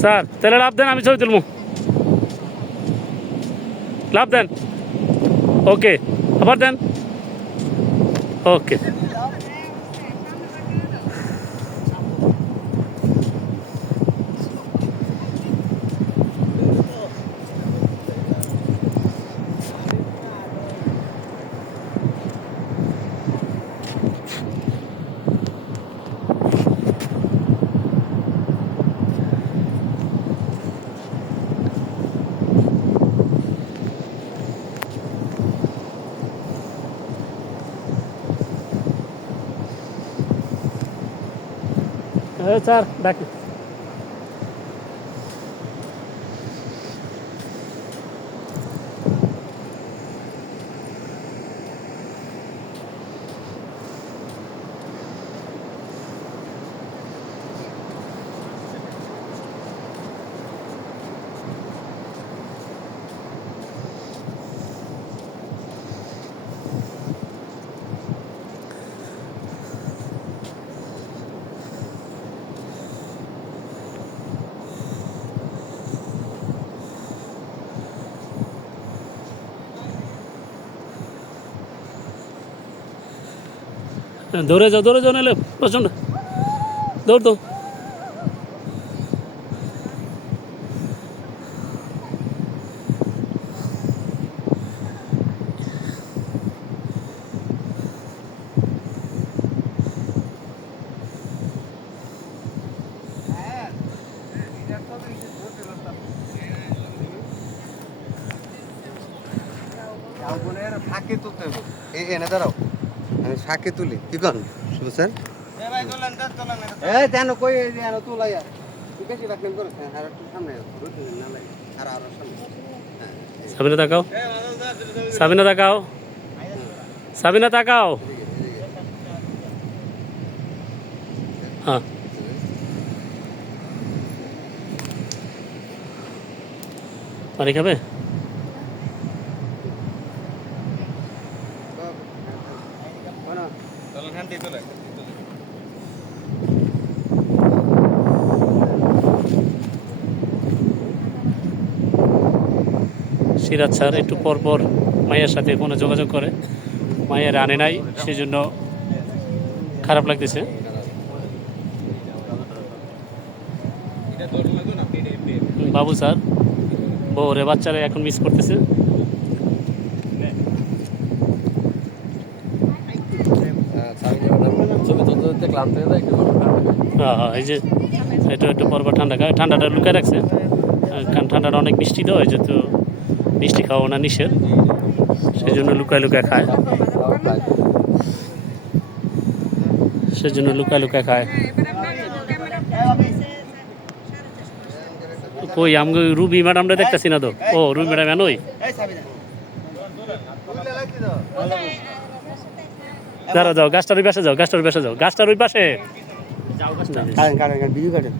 Sir তাহলে লাভ দেন আমি ছবি তুলবো। লাভ দেন। ওকে আবার দেন। ওকে। স্যার ডাকি। দৌড়ে যাও দৌড়ে যাও নাহলে প্রচণ্ড দৌড় এই এনে দাঁড়াও। আমি ফাঁকে তুলি। কি কন বুঝছেন এই তেন কই এই যে আরও তুলাইয়া ঠিক আছে রাখলেন করে আর একটু সামনে না লাগে আর আর সামনে। সাবিনা তাকাও। সাবিনা তাকাও। সাবিনা তাকাও। হ্যাঁ। পানি খাবে? সিরাজ স্যার একটু পরপর পর মায়ের সাথে ফোনে যোগাযোগ করে। মায়ের আনে নাই সেজন্য খারাপ লাগতেছে। বাবু স্যার বউরে বাচ্চারা এখন মিস করতেছে। হয়ে হ্যাঁ এই যে একটু একটু পর পর ঠান্ডা খায়। ঠান্ডাটা লুকায় রাখছে। কারণ ঠান্ডাটা অনেক মিষ্টি তো এই যে তো মিষ্টি খাওয়া না নিষেধ। সেই জন্য লুকায় লুকায় খায়। সেজন্য লুকায় লুকায় খায়। কই আমি রুবি ম্যাডামটা দেখতেছি না তো? ও রুবি ম্যাডাম এনই? দাঁড়া যাও গাছটার ওই পাশে যাও, গাছটার ওই পাশে যাও, গাছটার ওই পাশে। বিজু কাটেন